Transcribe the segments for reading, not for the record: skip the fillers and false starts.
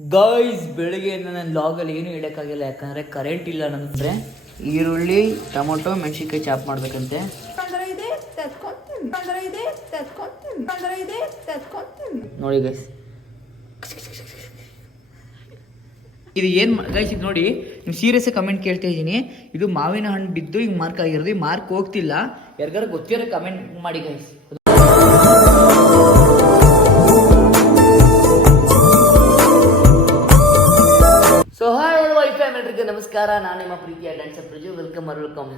Guys ಬೆಳಿಗ್ಗೆ ನನ್ನ ಲಾಗಲ್ಲಿ ಏನು ಹೇಳೋಕ್ಕಾಗಿಲ್ಲ, ಯಾಕಂದರೆ ಕರೆಂಟ್ ಇಲ್ಲ. ನನ್ನಂದ್ರೆ ಈರುಳ್ಳಿ ಟೊಮೊಟೊ ಮೆಣಸಿನ್ಕಾಯಿ ಚಾಪ್ ಮಾಡಬೇಕಂತೆ. ನೋಡಿ ಗೈಸ್, ಇದು ಏನು ಗೈಸ್, ಇದು ನೋಡಿ, ನೀವು ಸೀರಿಯಸ್ ಕಮೆಂಟ್ ಕೇಳ್ತಾ ಇದ್ದೀನಿ. ಇದು ಮಾವಿನ ಹಣ್ಣು ಬಿದ್ದು ಹಿಂಗೆ ಮಾರ್ಕ್ ಆಗಿರೋದು, ಮಾರ್ಕ್ ಹೋಗ್ತಿಲ್ಲ. ಯಾರಿಗಾರು ಗೊತ್ತಿರೋ ಕಮೆಂಟ್ ಮಾಡಿ ಗೈಸ್. ಸೊ ಹಾಯ್ ಎಲ್ಲರಿಗೂ ನಮಸ್ಕಾರ, ನಾನು ನಿಮ್ಮ ಪ್ರೀತಿಯ dancer Praju. Welcome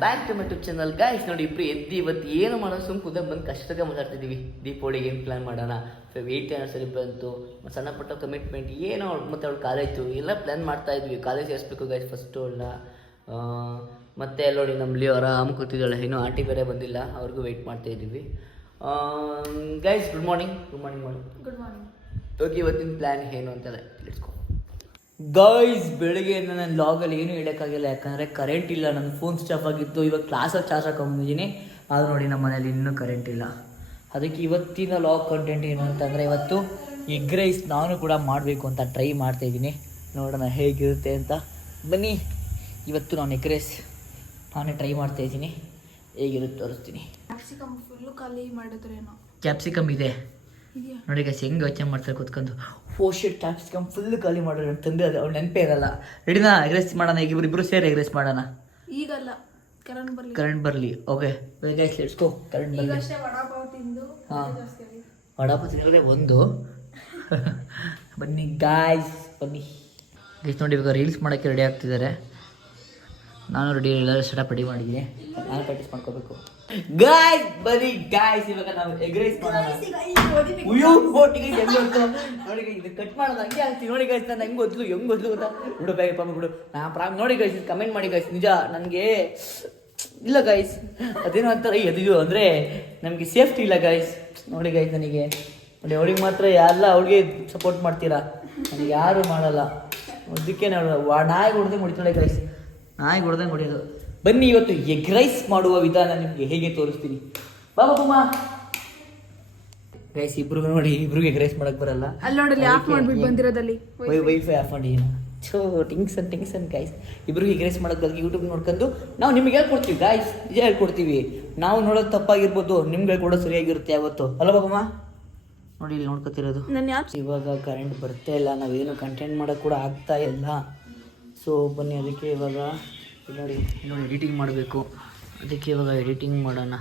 back to my YouTube channel. Guys ನೋಡಿ, ಇಬ್ಬರು ಎದ್ದು ಇವತ್ತು ಏನು ಮಾಡೋದು ಸುಮ್ ಕುದ ಬಂದು ಕಷ್ಟಕ್ಕೆ ಮಾತಾಡ್ತಿದ್ದೀವಿ. ದೀಪಾವಳಿಗೆ ಏನು ಪ್ಲ್ಯಾನ್ ಮಾಡೋಣ, 8th anniversary ಬಂತು, ಸಣ್ಣ ಪುಟ್ಟ ಕಮಿಟ್ಮೆಂಟ್ ಏನೋ, ಮತ್ತು ಅವ್ಳು ಕಾಲೇಜು ಎಲ್ಲ ಪ್ಲ್ಯಾನ್ ಮಾಡ್ತಾ ಇದ್ವಿ. ಕಾಲೇಜ್ ಸೇರಿಸ್ಬೇಕು ಗೈಸ್ ಫಸ್ಟು ಅವಳನ್ನ. ಮತ್ತು ನೋಡಿ ನಮ್ಮಲ್ಲಿ ಆರಾಮ್ ಕೂತಿದ್ದಾಳೆ, ಇನ್ನೂ ಆಂಟಿ ಬೇರೆ ಬಂದಿಲ್ಲ, ಅವ್ರಿಗೂ ವೆಯ್ಟ್ ಮಾಡ್ತಾ ಇದ್ದೀವಿ. Guys good morning. ಓಕೆ, ಇವತ್ತಿನ ಪ್ಲ್ಯಾನ್ ಏನು ಅಂತಲೇ ತಿಳಿಸ್ಕೊ. ಗಾಯ್ಸ್ ಬೆಳಿಗ್ಗೆ ನನ್ನ ಲಾಗಲ್ಲಿ ಏನು ಹೇಳೋಕ್ಕಾಗಿಲ್ಲ, ಯಾಕಂದರೆ ಕರೆಂಟ್ ಇಲ್ಲ. ನನ್ನ ಫೋನ್ ಸ್ವಿಚ್ ಆಫ್ ಆಗಿತ್ತು. ಇವಾಗ ಕ್ಲಾಸಲ್ಲಿ ಚಾರ್ಜ್ ಹಾಕೊಂಡಿದ್ದೀನಿ, ಆದರೂ ನೋಡಿ ನಮ್ಮ ಮನೇಲಿ ಇನ್ನೂ ಕರೆಂಟ್ ಇಲ್ಲ. ಅದಕ್ಕೆ ಇವತ್ತಿನ ಲಾಗ್ ಕಂಟೆಂಟ್ ಏನು ಅಂತಂದರೆ, ಇವತ್ತು ಎಗ್ ರೈಸ್ ನಾನು ಕೂಡ ಮಾಡಬೇಕು ಅಂತ ಟ್ರೈ ಮಾಡ್ತಾಯಿದ್ದೀನಿ. ನೋಡೋಣ ಹೇಗಿರುತ್ತೆ ಅಂತ. ಬನ್ನಿ, ಇವತ್ತು ನಾನು ಎಗ್ ರೈಸ್ ನಾನೇ ಟ್ರೈ ಮಾಡ್ತಾಯಿದ್ದೀನಿ. ಹೇಗಿರುತ್ತೆ ತೋರಿಸ್ತೀನಿ. ಕ್ಯಾಪ್ಸಿಕಮ್ ಫುಲ್ಲು ಖಾಲಿ ಮಾಡಿದ್ರೇನೋ. ಕ್ಯಾಪ್ಸಿಕಮ್ ಇದೆ ನೋಡಿ ಗೈಸ್, ಹೆಂಗೆ ಯೋಚನೆ ಮಾಡ್ತಾರೆ ಕೂತ್ಕೊಂಡು. ಫೋಶಿಟ್ ಕ್ಯಾಪ್ಸಿಕಮ್ ಫುಲ್ ಖಾಲಿ ಮಾಡೋಣ ತಂದೆ, ಅದು ಅವ್ಳು ನೆನಪೇ ಇರಲ್ಲ. ರೆಡಿನಾ? ಎಗ್ ರೈಸ್ ಮಾಡೋಣ, ಈಗ ಇಬ್ಬರು ಸೇರಿ ಎಗ್ ರೈಸ್ ಮಾಡೋಣ. ಈಗಲ್ಲ, ಕರೆಂಟ್ ಬರಲಿ. Okay guys, let's go. Current ಬರಲಿ. ಹಾಂ, ವಡಾಪಾವ್ ತಿನ್ನೋದೇ ಒಂದು. ಬನ್ನಿ ಗಾಯ್ಸ್, ಬನ್ನಿ ಗೈಸ್. ನೋಡಿ, ಇವಾಗ ರೀಲ್ಸ್ ಮಾಡೋಕ್ಕೆ ರೆಡಿ ಆಗ್ತಿದ್ದಾರೆ. ನಾನು ರೆಡಿ ಎಲ್ಲ ಸೆಟಪ್ ರೆಡಿ ಮಾಡಿದ್ದೀನಿ, ನಾನು ಪ್ರಾಕ್ಟೀಸ್ ಮಾಡ್ಕೋಬೇಕು. ಗಾಯ್ಸ್ ಬನ್ನಿ ಗಾಯ್ಸ್, ಇವಾಗ ನಾವು ಎಗ್ ರೈಸ್ ಮಾಡೋಣ. ನೋಡಿ ಇದು ಕಟ್ ಮಾಡೋದು ಹಂಗೆ ಆಗ್ತೀವಿ. ನೋಡಿ ಗೈಸ್, ನಾನು ಹೆಂಗೆ ಗೊತ್ತು ಗೊತ್ತಾ ಬಿಡು ಬೇಗ ಪಾಪ ಬಿಡು. ನಾನು ನೋಡಿ ಗೈಸ್, ಕಮೆಂಟ್ ಮಾಡಿ ಗೈಸ್. ನಿಜ ನನಗೆ ಇಲ್ಲ ಗೈಸ್, ಅದೇನೋ ಅಂತಾರೆ ಎದು ಅಂದರೆ ನಮಗೆ ಸೇಫ್ಟಿ ಇಲ್ಲ ಗೈಸ್. ನೋಡಿ ಗೈಸ್, ನನಗೆ ನೋಡಿ ಅವಳಿಗೆ ಮಾತ್ರ ಎಲ್ಲ ಅವಳಿಗೆ ಸಪೋರ್ಟ್ ಮಾಡ್ತೀರಾ, ನನಗೆ ಯಾರು ಮಾಡಲ್ಲ. ಅದಕ್ಕೆ ನಾವು ನಾಯಿ ಹೊಡೆದಂಗೆ ಹೊಡಿತಾಳೆ ಗೈಸ್, ನಾಯಿ ಹೊಡೆದಂಗೆ ಹೊಡಿಯೋದು. ಬನ್ನಿ, ಇವತ್ತು ಎಗ್ ರೈಸ್ ಮಾಡುವ ವಿಧಾನ ನಿಮಗೆ ಹೇಗೆ ತೋರಿಸ್ತೀನಿ. ಬಾಬಾ ಬಮ್ಮ ಗೈಸ್, ಇಬ್ರಿಗೂ ನೋಡಿ, ಇಬ್ರಿಗೆ ಎಗ್ ರೈಸ್ ಮಾಡಕ್ ಬರಲ್ಲ. ವೈಫೈ ಆಫ್ ಮಾಡಿ ಸೊ ಟಿಂಗ್ಸನ್ ಗೈಸ್. ಇಬ್ರಿಗೆ ಎಗ್ ರೈಸ್ ಮಾಡೋಕ್ಕೆ ಅದಕ್ಕೆ ಯೂಟ್ಯೂಬ್ ನೋಡ್ಕೊಂಡು ನಾವು ನಿಮ್ಗೆ ಹೇಳ್ಕೊಡ್ತೀವಿ ಗೈಸ್, ನಿಜ ಹೇಳ್ಕೊಡ್ತೀವಿ. ನಾವು ನೋಡೋದು ತಪ್ಪಾಗಿರ್ಬೋದು, ನಿಮ್ಗೆ ಹೇಳ್ಕೊಡೋದು ಸರಿಯಾಗಿರುತ್ತೆ ಯಾವತ್ತು ಅಲ್ಲ ಬಾಬಮ್ಮ. ನೋಡಿ ಇಲ್ಲಿ ನೋಡ್ಕೊತಿರೋದು. ಇವಾಗ ಕರೆಂಟ್ ಬರ್ತಾ ಇಲ್ಲ, ನಾವೇನು ಕಂಟೆಂಟ್ ಮಾಡೋಕ್ಕೆ ಕೂಡ ಆಗ್ತಾ ಇಲ್ಲ. ಸೊ ಬನ್ನಿ, ಅದಕ್ಕೆ ಇವಾಗ ನೋಡಿ ಎಡಿಟಿಂಗ್ ಮಾಡಬೇಕು. ಅದಕ್ಕೆ ಇವಾಗ ಎಡಿಟಿಂಗ್ ಮಾಡೋಣ.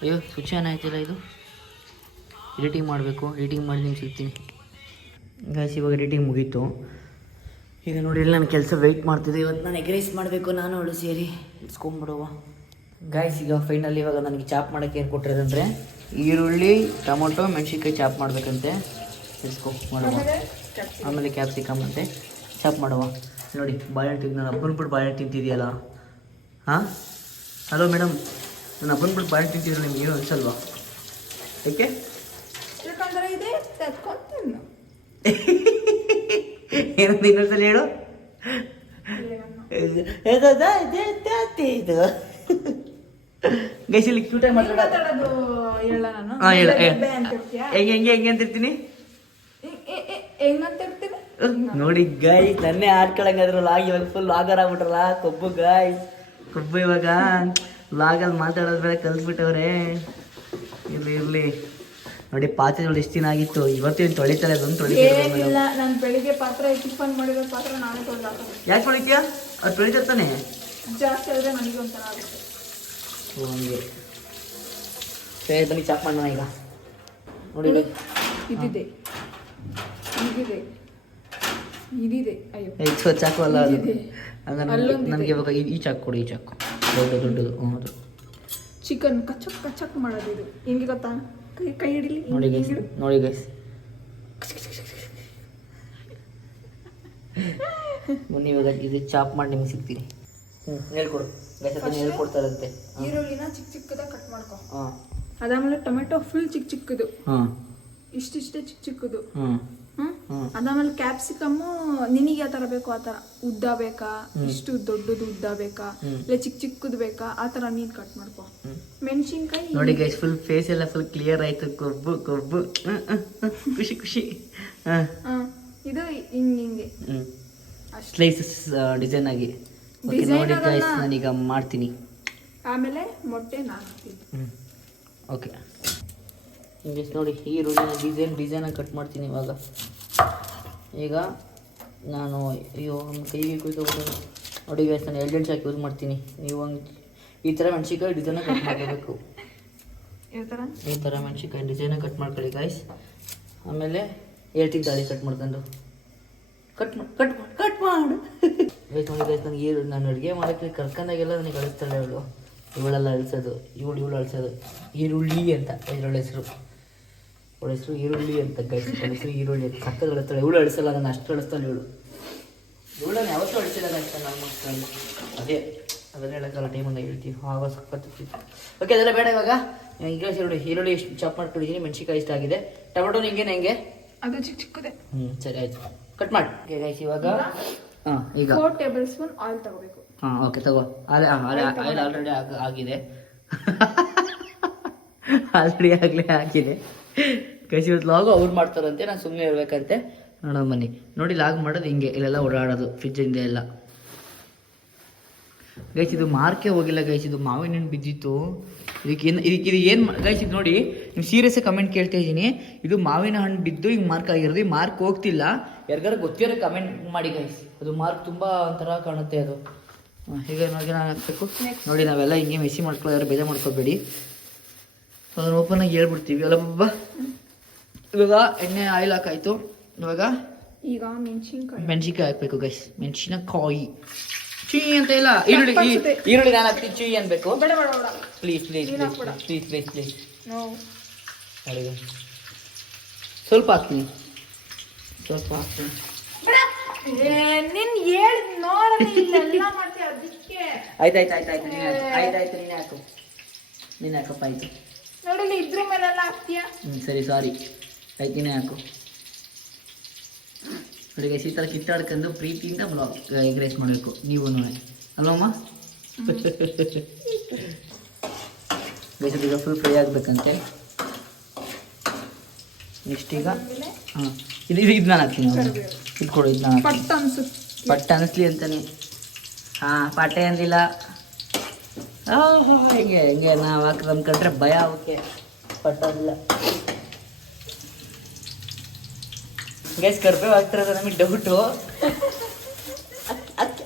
ಅಯ್ಯೋ ಸ್ವಿಚ್ ಏನಾಯ್ತಿಲ್ಲ, ಇದು ಎಡಿಟಿಂಗ್ ಮಾಡಬೇಕು. ಎಡಿಟಿಂಗ್ ಮಾಡಿ ನಿಮ್ಗೆ ಸಿಗ್ತೀನಿ ಗೈಸ್. ಇವಾಗ ಎಡಿಟಿಂಗ್ ಮುಗೀತು. ಈಗ ನೋಡಿ, ಇಲ್ಲಿ ನನ್ನ ಕೆಲಸ ವೆಯ್ಟ್ ಮಾಡ್ತಿದ್ದೆ. ಇವತ್ತು ನಾನು ಎಗ್ ರೈಸ್ ಮಾಡಬೇಕು, ನಾನು ಅವಳು ಸೇರಿ ಇಸ್ಕೊಂಬಿಡುವ ಗೈಸ್. ಈಗ ಫೈನಲ್ ಇವಾಗ ನನಗೆ ಚಾಪ್ ಮಾಡೋಕ್ಕೆ ಏನು ಕೊಟ್ಟಿರೋದಂದರೆ ಈರುಳ್ಳಿ ಟೊಮೊಟೊ ಮೆಣಸಿನ್ಕಾಯಿ ಚಾಪ್ ಮಾಡಬೇಕಂತೆ. ಮಾಡುವ, ಆಮೇಲೆ ಕ್ಯಾಪ್ಸಿಕಮ್ ಅಂತೆ ಚಾಪ್ ಮಾಡುವ. ನೋಡಿ ಬಾಳೆಹಣ್ಣು ತಿಂದು, ನಾನು ಹಬ್ಬನ ಬಿಟ್ಟು ಬಾಳೆಹಣ್ಣು ತಿಂತಿದೆಯಲ್ಲ. ಹಾಂ, ಹಲೋ ಮೇಡಮ್, ನಾನು ಹಬ್ಬನ ಬಿಟ್ಟು ಬಾಳೆಹಣ್ಣು ತಿಂತಿದ್ರೆ ನಿಮ್ಗೆ ಏನು ಅನ್ಸಲ್ವಾ? ಏಕೆ ಏನಂತ ಇನ್ನೊಂದ್ಸಲ ಹೇಳು. ಇದು ಗೈಸಲ್ಲಿ ಕ್ಯೂಟಾಗಿ ಮಾತಾಡೋದು. ಹಾಂ ಹೇಳ, ಹೆಂಗೆ ಅಂತಿರ್ತೀನಿ ನೋಡಿ ಗಾಯ್ಸ್. ನನ್ನೇ ಆಡ್ಕೊಳಂಗಾದ್ರು ಲಾಗ್ ಇವಾಗ ಫುಲ್ ಲಾಗರ್ ಆಗ್ಬಿಟ್ರಲ್ಲ. ಕೊಬ್ಬು ಗಾಯ್ಸ್, ಕೊಬ್ಬು ಇವಾಗ ಲಾಗಲ್ಲಿ ಮಾತಾಡೋದು ಬೇರೆ ಕಲ್ಸ್ಬಿಟ್ಟವ್ರೆ. ಇರ್ಲಿ ನೋಡಿ, ಪಾತ್ರೆ ನೋಡಿ ಎಷ್ಟು ದಿನ ಆಗಿತ್ತು, ಇವತ್ತೇನು ತೊಳಿತಾರೆ ಅದೊಂದು ತೊಳಿತಿಲ್ಲ. ನಾನು ಬೆಳಿಗ್ಗೆ ಪಾತ್ರೆ ಟಿಫನ್ ಮಾಡಿರೋ ಪಾತ್ರೆ ನಾನೇ ತೊಳೆದ. ಯಾಕೆ ತೊಳಿತೀಯ? ಅದು ತೊಳಿತಿರ್ತಾನೆ ಜಾಸ್ತಿ ಆದರೆ ನನಗೆ ಒಂಥರ ಆಗುತ್ತೆ. ಹಂಗೆ ಸರಿ, ಬನ್ನಿ ಚಾಪ್ ಮಾಡೋಣ ಈಗ. ನೋಡಿ ಇದಿದೆ, ಅಯ್ಯೋ ಚಾಕು ಅಲ್ಲ ಅದು. ನನಗೆ ಇವಾಗ ಈ ಚಾಕು ಕೊಡಿ, ಈ ಚಾಕು ದೊಡ್ಡದು. ಹೌದು, ಚಿಕನ್ ಕಚಕ್ ಮಾಡೋದು. ಇದು ಹೆಂಗೆ ಗೊತ್ತಾ, ಕೈ ಹಿಡಿಲಿ. ನೋಡಿ ಗೈಸ್, ಬನ್ನಿ ಇವಾಗ ಇದು ಚಾಪ್ ಮಾಡಿ ನಿಮ್ಗೆ ಸಿಗ್ತೀನಿ. ಹೇಳ್ಕೊಡು ಗೈಸ್, ಅದನ್ನ ಹೇಳ್ಕೊಡ್ತಾರಂತೆ. ಈರುಳ್ಳಿನ ಚಿಕ್ಕದಾಗಿ ಕಟ್ ಮಾಡ್ಕೊ. ಅದಾದ್ಮೇಲೆ ಟೊಮೆಟೊ ಫುಲ್ ಚಿಕ್ಕದು, ಇಷ್ಟಿಷ್ಟೇ ಚಿಕ್ಕದು. ಅದಾದ್ಮೇಲೆ ಕ್ಯಾಪ್ಸಿಕಮ್ಮು ನಿನಗೆ ಯಾವ ಥರ ಬೇಕು ಆ ಥರ ಉದ್ದ ಬೇಕಾ, ಇಷ್ಟು ದೊಡ್ಡದು ಉದ್ದ ಬೇಕಾ, ಇಲ್ಲ ಚಿಕ್ಕದು ಬೇಕಾ, ಆ ಥರ ನೀನು ಕಟ್ ಮಾಡ್ಕೊ. ಮೆಣಸಿನ್ಕಾಯಿ ನೋಡಿ ಗೈಸ್, ಫುಲ್ ಫೇಸ್ ಎಲ್ಲ ಫುಲ್ ಕ್ಲಿಯರ್ ಆಯ್ತು. ಕೊಬ್ಬು ಖುಷಿ. ಇದು ಹಿಂಗೆ ಹ್ಞೂ ಅಷ್ಟೇ. ಸ್ಲೈಸಸ್ ಡಿಸೈನ್ ಆಗಿ ಓಕೆ Design ನೋಡಿ ಗೈಸ್ ಆಗಲ್ಲ. ನಾನೀಗ ಮಾಡ್ತೀನಿ. ಆಮೇಲೆ ಮೊಟ್ಟೆ ಹಾಕ್ತೀನಿ. ಹ್ಞೂ ಓಕೆ ಗೈಸ್ ನೋಡಿ ಡಿಸೈನಾಗಿ ಕಟ್ ಮಾಡ್ತೀನಿ ಇವಾಗ. ಈಗ ನಾನು ಅಯ್ಯೋ ನಮ್ಮ ಕೈಗೆ ಕುಯ್ಕೊಬಿಟ್ಟು ನೋಡಿ ಗೈಸ್ ನಾನು ಎಲ್ಡೆಂಟ್ ಚಾಕ್ ಯೂಸ್ ಮಾಡ್ತೀನಿ. ನೀವು ಹಂಗೆ ಈ ಥರ ಮೆಣಸಿನ್ಕಾಯಿ ಡಿಸೈನಾಗಿ ಕಟ್ ಮಾಡ್ಕೋಬೇಕು. ಈ ಥರ ಮೆಣಸಿನ್ಕಾಯಿ ಡಿಸೈನಾಗಿ ಕಟ್ ಮಾಡ್ಕೊಳ್ಳಿ ಗೈಸ್. ಆಮೇಲೆ ಹೇಳ್ತೀನಿ ತಾಳಿ ಕಟ್ ಮಾಡ್ಕೊಂಡು ಕಟ್ ಮಾಡು ಗೈಸ್ ನೋಡಿ ಗೈಸ್ ನನಗೆ ನಾನು ಅಡುಗೆ ಮಾಡೋಕ್ಕೆ ಕರ್ಕೊಂಡಾಗೆಲ್ಲ ನನಗೆ ಅಳಿಸ್ತಾಳೆ ಇವಳೆಲ್ಲ ಅಳಿಸೋದು ಇವಳು ಅಳಿಸೋದು ಈರುಳ್ಳಿ ಅಂತ ಇದರೊಳ ಹೆಸರು. ಅವಳ ಹೆಸರು ಈರುಳ್ಳಿ ಅಂತ ಗೈಸ್. ಅವಳ ಹೆಸರು ಈರುಳ್ಳಿ ಅಂತ ಸಕ್ಕದ ಅಳಿಸ್ತಾಳೆ. ಇವಳು ಅಳಿಸಲ್ಲ ನಾನು ಅಷ್ಟು ಅಳಿಸ್ತಾಳೆ ಇವಳನ್ನು ಯಾವತ್ತೂ ಅಳಿಸಿಲ್ಲ ಅಂತ ನಾನು ಮಾಡ್ತಾಳೆ. ಅದೆಲ್ಲ ಹೇಳೋಕ್ಕಲ್ಲ ಟೈಮನ್ನು ಹೇಳ್ತೀವಿ ಆವಾಗ ಸಕ್ಕತ್ತು. ಓಕೆ ಅದೆಲ್ಲ ಬೇಡ. ಇವಾಗ ಈರುಳ್ಳಿ ಎಷ್ಟು ಚಾಪ್ ಮಾಡ್ಕೊಂಡಿದ್ದೀನಿ. ಮೆಣಸಿನ್ಕಾಯಿ ಇಷ್ಟ ಆಗಿದೆ. ಟೊಮೆಟೊ ನಿಂಗೇನು ಹೆಂಗೆ ಅದು ಚಿಕ್ಕದೆ. ಸರಿ ಆಯ್ತು ಕಟ್ ಮಾಡಿ ಗೈಸ್. ಇವಾಗ ಹಾಂ ಈಗ 4 ಟೇಬಲ್ ಸ್ಪೂನ್ ಆಯಿಲ್ ತಗೋಬೇಕು. ಹಾಂ ಓಕೆ ತಗೋ. ಆಯಿಲ್ ಆಲ್ರೆಡಿ ಆಗಿದೆ ಆಗಿದೆ ಗೈಸ್. ಇವತ್ತು ಲಾಗು ಅವ್ರು ಮಾಡ್ತಾರಂತೆ, ನಾನು ಸುಮ್ಮನೆ ಇರಬೇಕಂತೆ. ನೋಡೋ ಬನ್ನಿ ನೋಡಿ ಲಾಗ್ ಮಾಡೋದು ಹಿಂಗೆ ಇಲ್ಲೆಲ್ಲ ಓಡಾಡೋದು ಫ್ರಿಜ್ಜಿಂದ ಎಲ್ಲ. ಗೈಸ್ ಇದು ಮಾರ್ಕೆ ಹೋಗಿಲ್ಲ ಗೈಸ್. ಇದು ಮಾವಿನ ಹಣ್ಣು ಬಿದ್ದಿತ್ತು. ಇದು ಏನು ಗೈಸ್ ಇದು ನೋಡಿ ನೀವು ಸೀರಿಯಸ್ಸಾಗಿ ಕಮೆಂಟ್ ಕೇಳ್ತಾ ಇದ್ದೀನಿ. ಇದು ಮಾವಿನ ಹಣ್ಣು ಬಿದ್ದು ಹಿಂಗೆ ಮಾರ್ಕ್ ಆಗಿರೋದು. ಈ ಮಾರ್ಕ್ ಹೋಗ್ತಿಲ್ಲ. ಯಾರಿಗಾರು ಗೊತ್ತಿರೋ ಕಮೆಂಟ್ ಮಾಡಿ ಗೈಸ್. ಅದು ಮಾರ್ಕ್ ತುಂಬ ಒಂಥರ ಕಾಣುತ್ತೆ ಅದು. ಹೀಗೆ ನೋಡಿ ನಾನು ಹಾಕ್ಬೇಕು ನೋಡಿ. ನಾವೆಲ್ಲ ಹಿಂಗೆ ಮೆಸಿ ಮಾಡ್ಕೊಳ್ಳೋರು ಬೇಜಾರು ಮಾಡ್ಕೊಬೇಡಿ. ಅದನ್ನು ಓಪನಾಗಿ ಹೇಳ್ಬಿಡ್ತೀವಿ ಅಲ್ಲ ಬಾಬಾ. ಇವಾಗ ಎಣ್ಣೆ ಆಯಿಲ್ ಹಾಕಾಯ್ತು. ಇವಾಗ ಈಗ ಮೆಣಸಿನ್ಕಾಯಿ ಹಾಕ್ಬೇಕು ಗೈಸ್. ಮೆಣಸಿನಕಾಯಿ ಚುಯಿ ಅಂತ ಇಲ್ಲ. ಈರುಳ್ಳಿ ನಾನು ಹಾಕ್ತೀನಿ ಚುಯಿ ಅನ್ಬೇಕು. ಪ್ಲೀಸ್ ಸ್ವಲ್ಪ ಹಾಕ್ತೀನಿ. ಆಯ್ತಾಯ್ತು ನೀನು ಹಾಕಪ್ಪ. ಆಯ್ತು ಸರಿ ಸಾರಿ ಆಯ್ತು ನೀನೇ ಹಾಕು. ಅಡುಗೆ ಈ ಥರ ಕಿತ್ತಾಡ್ಕೊಂಡು ಪ್ರೀತಿಯಿಂದ ಎಗ್ ರೈಸ್ ಮಾಡಬೇಕು ನೀವು ಅಲ್ವಮ್ಮ. ಬೇಸಿಗೆ ಫುಲ್ ಫ್ರೈ ಆಗಬೇಕಂತೆ. ನೆಕ್ಸ್ಟ್ ಈಗ ಹಾಂ ಇದು ನಾನು ಹಾಕ್ತೀನಿ. ಇದು ಕೊಡು. ಇದು ನಾನು ಪಟ್ಟ ಅನ್ನಿಸ್ಲಿ ಅಂತಾನೆ. ಹಾಂ ಪಾಟೆ ಅಂದಿಲ್ಲ. ಹೆಂಗೆ ನಾವು ಹಾಕಿದ್ರೆ ಅಂದ್ಕೊಂಡ್ರೆ ಭಯ ಅವಕ್ಕೆ. ಪಟ್ಟ ಅಂದಿಲ್ಲ ಗೈಸ್. ಕರ್ಬೇವು ಹಾಕ್ತಿರೋದು ನಮಗೆ ಡೌಟು.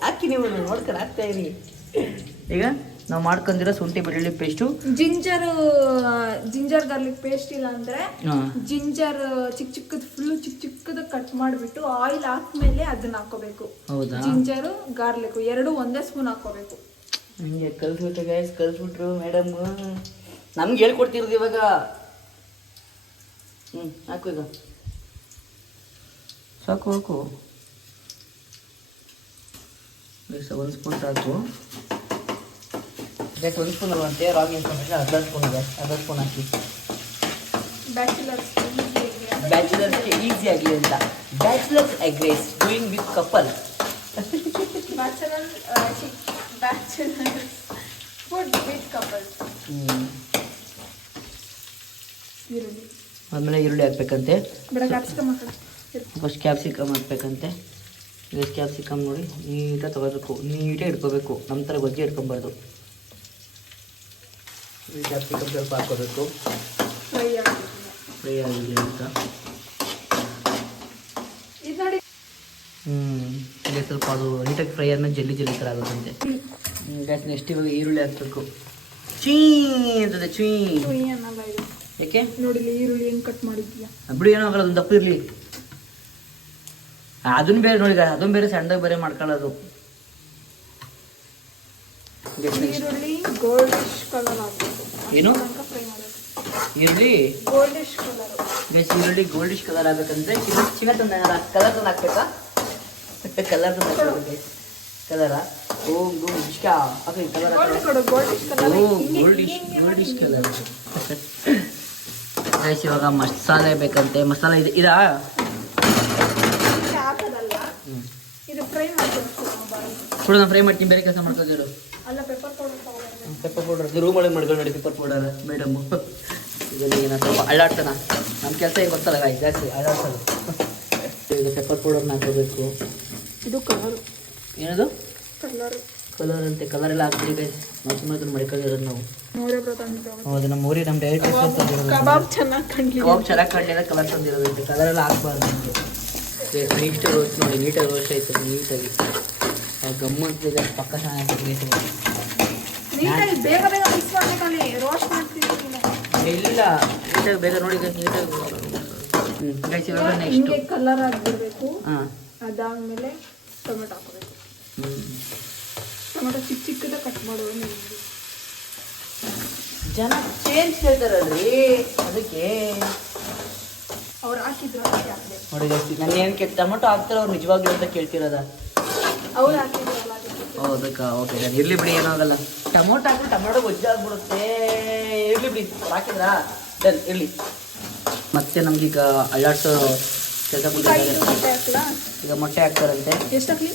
ಹಾಕಿ ನೀವು ನೋಡ್ಕೊಂಡು ಹಾಕ್ತಾ ಇರಿ. ಈಗ ನಾವು ಮಾಡ್ಕೊಂಡಿರೋ ಶುಂಠಿ ಬೆಳ್ಳುಳ್ಳಿ ಪೇಸ್ಟು, ಜಿಂಜರ್ ಗಾರ್ಲಿಕ್ ಪೇಸ್ಟ್ ಇಲ್ಲ ಅಂದ್ರೆ ಜಿಂಜರ್ ಫುಲ್ಲು ಚಿಕ್ಕದ ಕಟ್ ಮಾಡಿಬಿಟ್ಟು ಆಯಿಲ್ ಹಾಕ್ಮೇಲೆ ಅದನ್ನ ಹಾಕೋಬೇಕು. ಹೌದಾ? ಜಿಂಜರು ಗಾರ್ಲಿಕ್ ಎರಡು ಒಂದೇ ಸ್ಪೂನ್ ಹಾಕೋಬೇಕು. ಹಂಗೆ ಕಲ್ಸ್ಬಿಟ್ರು ಗೈಸ್, ಕಲ್ಸ್ಬಿಟ್ರು ಮೇಡಮ್. ನಮ್ಗೆ ಹೇಳ್ಕೊಡ್ತಿರೋದು ಇವಾಗ. ಹಾಕು ಈಗ ಸಾಕು ಹಾಕು. 1 ಸ್ಪೂನ್ ಸಾಕು. ಗೈಸ್ 1 ಸ್ಪೂನ್ ಅಲ್ವಂತೆ. Wrong information. ಅರ್ಧ ಸ್ಪೂನ್ ಇದೆ. ಅರ್ಧ ಸ್ಪೂನ್ ಹಾಕಿ. ಬ್ಯಾಚುಲರ್ಸ್ಗೆ ಈಸಿ ಆಗಲಿ ಅಂತ. Bachelors egg rice doing with couple. Food with couple. ಆಮೇಲೆ ಈರುಳ್ಳಿ ಹಾಕ್ಬೇಕಂತೆ. First capsicum ಹಾಕ್ಬೇಕಂತೆ. ಈಗ ಕ್ಯಾಪ್ಸಿಕಮ್ ನೋಡಿ ನೀಟಾಗಿ ತೊಗೋಬೇಕು. ನೀಟಾಗಿ ಇಟ್ಕೋಬೇಕು. ನಮ್ಮ ಥರ ಗೊಜ್ಜೆ ಇಟ್ಕೊಬಾರ್ದು. ಈ ಕ್ಯಾಪ್ಸಿಕಮ್ ಸ್ವಲ್ಪ ಹಾಕ್ಕೋಬೇಕು. ಫ್ರೈ ಆಗಿದೆ ಅಂತ. ಈಗ ಸ್ವಲ್ಪ ಅದು ನೀಟಾಗಿ ಫ್ರೈ ಆದಮೇಲೆ ಜಲ್ಲಿ ಥರ ಆಗುತ್ತಂತೆ. ಗ್ಯಾಸ್ ನೆಕ್ಸ್ಟ್ ಇವಾಗ ಈರುಳ್ಳಿ ಹಾಕ್ಬೇಕು. ಚೀ ಅಂತದೆ ಚೀ. ಯಾಕೆ ನೋಡಿ ಈರುಳ್ಳಿ ಹೆಂಗೆ ಕಟ್ ಮಾಡಿದ್ಯಾ. ಬಿಡು ಏನೋ ಆಗಲ್ಲ. ಅದೊಂದು ದಪ್ಪ ಇರಲಿ. ಅದನ್ನ ಬೇರೆ ನೋಡಿ. ಅದನ್ನ ಬೇರೆ ಸಣ್ಣದಾಗಿ ಬೇರೆ ಮಾಡ್ಕೊಳ್ಳೋದು. ಈರುಳ್ಳಿ ಗೋಲ್ಡಿಶ್ ಕಲರ್ ಆಗಬೇಕು. ಏನು ಈರುಳ್ಳಿ ಗೋಲ್ಡಿಶ್ ಕಲರ್. ಈರುಳ್ಳಿ ಗೋಲ್ಡಿಶ್ ಕಲರ್ ಆಗಬೇಕಂದ್ರೆ ಚಿನ್ನ ತಂದ ಕಲರ್ ತಂದು ಹಾಕ್ಬೇಕಾ? ಕಲರ್ ತಂದು ಹಾಕ್ಬೇಕು. ಕಲರಾ? ಓ ಗೋಲ್ಡಿಶ್ ಕಲರ್. Goldish colour. ಇವಾಗ ಮಸಾಲೆ ಬೇಕಂತೆ. ಮಸಾಲೆ ಇದಾ ಕೂಡ ನಾನು ಫ್ರೈ ಮಾಡ್ತೀನಿ. ಬೇರೆ ಕೆಲಸ ಮಾಡ್ಕೋದಿರು. ಪೆಪ್ಪರ್ ಪೌಡರ್ ರೂಮೊಳಗೆ ಮಾಡ್ಕೊಂಡು ನೋಡಿ. Pepper powder madam. ಇದರಲ್ಲಿ ನಾನು ಸ್ವಲ್ಪ ಅಳ್ಳಾಡ್ತಾನ. ನಮ್ಮ ಕೆಲಸ ಏನು ಗೊತ್ತಲ್ಲ ಗಾಯ್ಸ್. ಜಾಸ್ತಿ ಅಳ್ಳಾಡ್ಸೋದು. ಈಗ ಪೆಪ್ಪರ್ ಪೌಡರ್ನ ಹಾಕೋಬೇಕು. ಇದು ಕಲರ್. ಏನದು ಕಲರ್? ಕಲರ್ ಅಂತೆ. ಕಲರ್ ಎಲ್ಲ ಹಾಕ್ಬಿಡಿ ಗೈಸ್. ನಾವು ಸುಮ್ಮನೆ ಅದನ್ನು ಮಡಿಕೊಂಡಿರೋದು ನಾವು. ಹೌದು, ನಮ್ಮ ಊರಿಗೆ ನಮ್ಮ ಡೈರೆಕ್ಟ್ ಕಬಾಬ್ ಚೆನ್ನಾಗಿ ಕಾಣಲಿಲ್ಲ ಕಲರ್ ತಂದಿರೋದು. ಕಲರ್ ಎಲ್ಲ ಹಾಕ್ಬಾರ್ದು ನಮಗೆ. ನೆಕ್ಸ್ಟ್ ರೋಸ್ಟ್ ನೋಡಿ, ನೀಟಾಗಿ ರೋಸ್ಟ್ ಆಯ್ತು. ನೀಟಾಗಿ ಗಮ್ಮಂತಿದೆ, ಪಕ್ಕ ಚೆನ್ನಾಗಿ ನೀಟಾಗಿ ಬೇಗ ಬೇಗ ಮಿಕ್ಸ್ ಮಾಡಬೇಕಲ್ಲಿ. ರೋಸ್ಟ್ ಮಾಡ್ತೀವಿ ಇಲ್ಲ, ನೀಟಾಗಿ ಬೇಗ ನೋಡಿ ನೀಟಾಗಿ. ಹಿಂಗೆ ಕಲರ್ ಆಗಿರಬೇಕು. ಹಾಂ, ಅದಾದ್ಮೇಲೆ ಟೊಮೆಟೊ ಹಾಕೋಬೇಕು. ಟೊಮೆಟೊ ಚಿಕ್ಕ ಚಿಕ್ಕದ ಕಟ್ ಮಾಡೋದು. ಜನ ಚೇಂಜ್ ಹೇಳ್ತಾರಲ್ರಿ, ಅದಕ್ಕೆ ಅವ್ರು ಹಾಕಿದ್ರು ನೋಡಿ. ನಾನು ಏನು ಟೊಮೆಟೊ ಹಾಕ್ತಾರೆ ಅವ್ರು ನಿಜವಾಗ್ಲೂ ಅಂತ ಕೇಳ್ತಿರೋದ? ಅವ್ರು ಹಾಕಿದ್ರಲ್ಲ ಅದಕ್ಕೆ. ಹೌದಕ್ಕ, ಓಕೆ. ನಾನು ಇರಲಿ ಬಿಡಿ, ಏನಾಗಲ್ಲ. ಟೊಮೊಟೊ ಹಾಕಿ ಟೊಮೆಟೊ ಗೊಜ್ಜಾಗ್ಬಿಡುತ್ತೆ. ಇರಲಿ ಬಿಡಿ, ಹಾಕಿದ್ರಾ ಡನ್, ಇರಲಿ. ಮತ್ತೆ ನಮ್ಗೀಗ ಅಳ್ಳಾಡ್ಸೋ ಕೆಲಸ ಕೊಟ್ಟಿದ್ದಾರೆ. ಈಗ ಮೊಟ್ಟೆ ಹಾಕ್ತಾರಂತೆ. ಎಷ್ಟು ಹಾಕ್ಲಿ?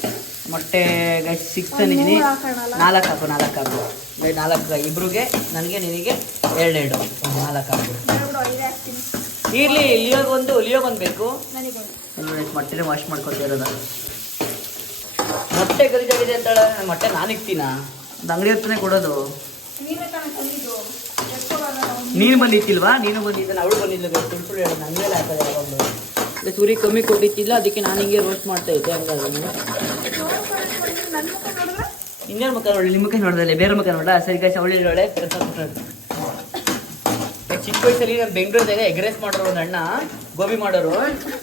ಮೊಟ್ಟೆ ಗೈಸ್ 6 ತಂದಿದ್ದೀನಿ. 4 ಹಾಕು. 4 ಇಬ್ರಿಗೆ, ನನಗೆ ನಿನಗೆ 2 4 ಹಾಕು. ಇರಲಿ, ಲಿಯೋಗೊಂದು ಬೇಕು. ಮೊಟ್ಟೆನೇ ವಾಶ್ ಮಾಡ್ಕೊತಾ ಇರೋದ. ಮೊಟ್ಟೆ ಗಲೀಜಾಗಿದೆ ಅಂತಾಳೆ. ಮೊಟ್ಟೆ ನಾನು ಇಕ್ತೀನ? ಒಂದು ಅಂಗಡಿ ಹತ್ರನೇ ಕೊಡೋದು. ನೀನು ಬಂದಿತ್ತಿಲ್ವಾ? ನೀನು ಬಂದಿದ್ದಾನೆ, ಅವಳು ಬಂದಿಲ್ಲ. ಸುಳ್ಳು ಹೇಳೋದು ನನ್ನ ಮೇಲೆ ಹಾಕೋದು ಯಾವಾಗಲೂ. ಸೂರಿ ಕಮ್ಮಿ ಕೊಟ್ಟಿತ್ತಿಲ್ಲ, ಅದಕ್ಕೆ ನಾನು ಹಿಂಗೆ ರೋಸ್ಟ್ ಮಾಡ್ತಾ ಇದ್ದೆ. ಹಂಗಾಗಿ ಇನ್ನೇನು ಮುಖ ನೋಡಿ, ನಿಮ್ಮ ಮುಖ ನೋಡ್ದಲ್ಲ, ಬೇರೆ ಮುಖ ನೋಡ. ಸರಿ ಗೈಸ್, ಅವಳು ಒಳ್ಳೆ ಕೆಲಸ ಕೊಟ್ಟರು. ಚಿಕ್ಕ ವಯಸ್ಸಲ್ಲಿ ನಾನು ಬೆಂಗಳೂರಿದಾಗ ಎಗ್ ರೈಸ್ ಮಾಡೋರು, ಒಂದು ಅಣ್ಣ ಗೋಬಿ ಮಾಡೋರು.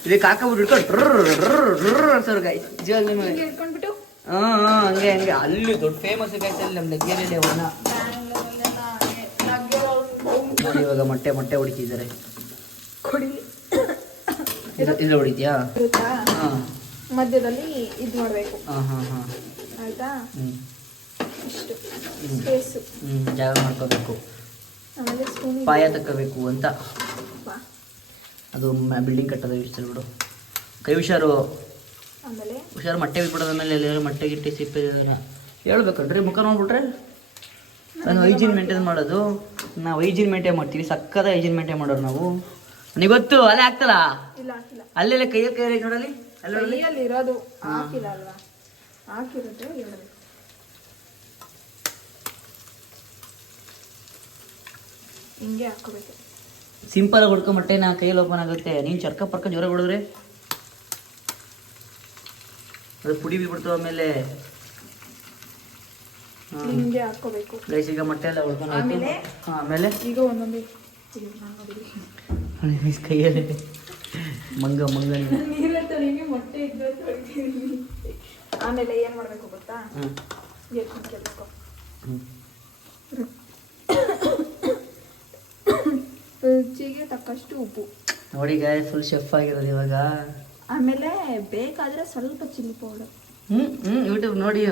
ಇದಕ್ಕೆ ಹಾಕೋಬಿಟ್ಟು ಹಿಡ್ಕೊಂಡು ಅನ್ಸೋರು ಗೈಸ್. ಹಿಡ್ಕೊಂಡ್ಬಿಟ್ಟು ಹಂಗೆ ಅಲ್ಲಿ ದೊಡ್ಡ ಫೇಮಸ್ ಗೈಸ್ ಅಲ್ಲಿ ನಮ್ಮ ನಗ್ಗೆಯಲ್ಲಿ ಅವನ್ನ. ಇವಾಗ ಮೊಟ್ಟೆ ಹೊಡಿತಿದ್ದಾರೆ. ಇದು ಹೊಡಿದ್ಯಾ? ಮಧ್ಯದಲ್ಲಿ ಇದು ಮಾಡಬೇಕು. ಆಯ್ತಾ? ಇಷ್ಟು ಸ್ಪೇಸು ಜಾಗ ಮಾಡ್ಕೋಬೇಕು. ಆಮೇಲೆ ಸ್ಪೂನ್ ಪಾಯ ತಗೋಬೇಕು ಅಂತ. ಅದು ಬಿಲ್ಡಿಂಗ್ ಕಟ್ಟೋದು ವಿಷಯ ಬಿಡು. ಕೈ ಹುಷಾರು. ಆಮೇಲೆ ಹುಷಾರು. ಮೊಟ್ಟೆ ಬಿಟ್ಬಿಡೋದ ಮೇಲೆ ಮೊಟ್ಟೆ ಗಿಟ್ಟೆ ಸಿಪ್ಪೆ ಹೇಳ್ಬೇಕಲ್ರಿ. ಮುಖ ನೋಡ್ಬಿಟ್ರೆ ನಾನು ಹೈಜೀನ್ ಮೇಂಟೈನ್ ಮಾಡೋದು. ನಾವು ಹೈಜೀನ್ ಮೇಂಟೈನ್ ಮಾಡ್ತೀವಿ. ಸಕ್ಕದ ಹೈಜೀನ್ ಮೇಂಟೈನ್ ಮಾಡೋರು ನಾವು. ನನಗೆ ಗೊತ್ತು. ಅಲ್ಲೇ ಆಗ್ತಲ್ಲ, ಅಲ್ಲೆಲ್ಲ ಕೈಯಲ್ಲಿ ನೋಡಲಿ. ಕೈಯಲ್ಲಿ ಇರೋದು ಹಾಕಿಲ್ಲ ಅಲ್ವಾ? ಹಾಕಿರುತ್ತೆ ಹೇಳಬೇಕು. ಹಿಂಗೆ ಹಾಕೋಬೇಕು. ಸಿಂಪಲ್ ಆಗಿ ಹೊಡ್ಕೊ ಮೊಟ್ಟೆನ ಕೈಯಲ್ಲಿ ಓಪನ್ ಆಗುತ್ತೆ. ನೀನು ಚರ್ಕ ಪರ್ಕ ಜೋರ ಹೊಡಿದ್ರೆ ಅದು ಪುಡಿ ಬಿಡ್ತು. ಆಮೇಲೆ ಹಿಂಗೆ ಹಾಕೋಬೇಕು ಗೈಸ್. ಈಗ ಮೊಟ್ಟೆ ಎಲ್ಲ ಹೊಡ್ಕೊಂಡು ಆಮೇಲೆ ಈಗ ಒಂದೊಂದು ಕೈಯಲ್ಲಿ ಮಂಗ ನೀರೇ ಮೊಟ್ಟೆ ಇದ್ದು. ಆಮೇಲೆ ಏನು ಮಾಡಬೇಕು ಗೊತ್ತಾ? ಕೇಳಬೇಕು. ರುಚಿಗೆ ತಕ್ಕಷ್ಟು ಉಪ್ಪು ನೋಡಿ ಗಾಯ. ಫುಲ್ ಶೆಫ್ ಆಗಿರೋದು ಇವಾಗ. ಆಮೇಲೆ ಬೇಕಾದ್ರೆ ಸ್ವಲ್ಪ ಚಿಲ್ಲಿ ಪೌಡರ್. ಯೂಟ್ಯೂಬ್ ನೋಡಿ.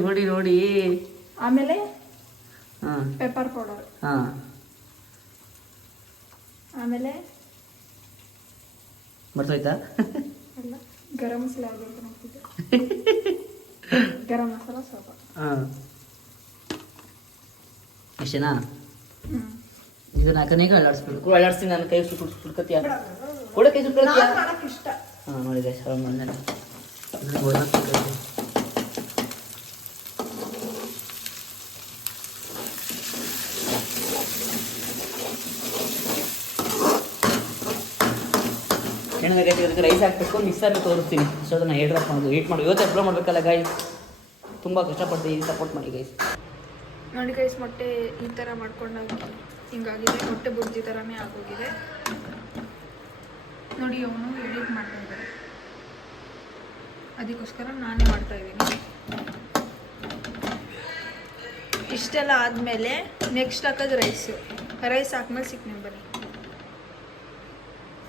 ಆಮೇಲೆ ಪೆಪ್ಪರ್ ಪೌಡರ್. ಆಮೇಲೆ ಮರ್ತೋಯ್ತಾ? ಅಲ್ಲ, ಗರಂ ಮಸಾಲೆ ಆಗಬೇಕು ನೋಡ್ತಿದ್ದೆ. ಗರಂ ಮಸಾಲ ಸ್ವಲ್ಪ. ಅಷ್ಟೇನಾ? ಇದನ್ನ ಹಾಕನೇಗ ಅಲ್ಲಾಡಿಸ್ಬೇಕು. ಅಲ್ಲಾಡಿಸಿ ನನ್ನ ಕೈ ಸುಡ್ಕತ್ತೀಯ ಕೂಡ. ಕೈ ಸುಡ್ಕತ್ತೀಯ? ಇಷ್ಟ. ನೋಡಿದೆ ಸರ್ ಬಂದೆ. ಇದಕ್ಕೆ ರೈಸ್ ಹಾಕ್ಬೇಕು. ಮಿಕ್ಸರ್ಗೆ ತೋರಿಸ್ತೀನಿ. ಸೊ ಅದನ್ನು ಹೇಡ್ರಾಪ್ ಮಾಡೋದು, ಹೀಟ್ ಮಾಡೋದು. ಇವತ್ತು ಅಪ್ಲೋಡ್ ಮಾಡಬೇಕಲ್ಲ ಗೈಸ್. ತುಂಬ ಕಷ್ಟಪಡ್ತೀವಿ. ಸಪೋರ್ಟ್ ಮಾಡಿ ಗೈಸ್. ನೋಡಿ ಗೈಸ್, ಮೊಟ್ಟೆ ಈ ಥರ ಮಾಡ್ಕೊಂಡಾಗಿ ಹಿಂಗಾಗಿದೆ. ಮೊಟ್ಟೆ ಬುರ್ಜಿ ಥರನೇ ಆಗೋಗಿದೆ ನೋಡಿ. ಅವನು ಎಡಿಟ್ ಮಾಡ್ತಾ ಇದ್ದಾರೆ, ಅದಕ್ಕೋಸ್ಕರ ನಾನೇ ಮಾಡ್ತಾ ಇದ್ದೀನಿ. ಇಷ್ಟೆಲ್ಲ ಆದಮೇಲೆ ನೆಕ್ಸ್ಟ್ ಹಾಕೋದು ರೈಸ್ ಹಾಕ್ಮೇಲೆ ಸಿಕ್ನೆ ಬನ್ನಿ.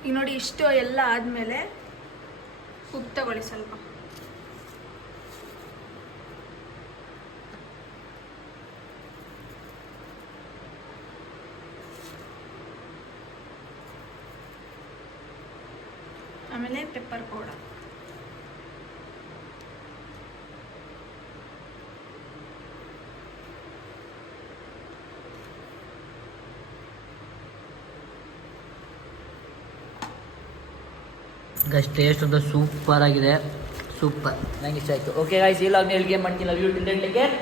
ಈಗ ನೋಡಿ, ಇಷ್ಟು ಎಲ್ಲ ಆದಮೇಲೆ ಉಪ್ಪು ತಗೊಳ್ಳಿ ಸ್ವಲ್ಪ. ಆಮೇಲೆ ಪೆಪ್ಪರ್ ಪೌಡರ್. ಗೈಸ್ ಟೇಸ್ಟ್ ಅಂತ ಸೂಪರ್ ಆಗಿದೆ, ಸೂಪರ್, ನಂಗೆ ಇಷ್ಟ ಆಯಿತು. ಓಕೆ ಗೈಸ್, ಈ ಲಾಗ್ನ ಹೇಳ್ಗೆ ಮಾಡ್ತೀನಿ. Love you till then take care.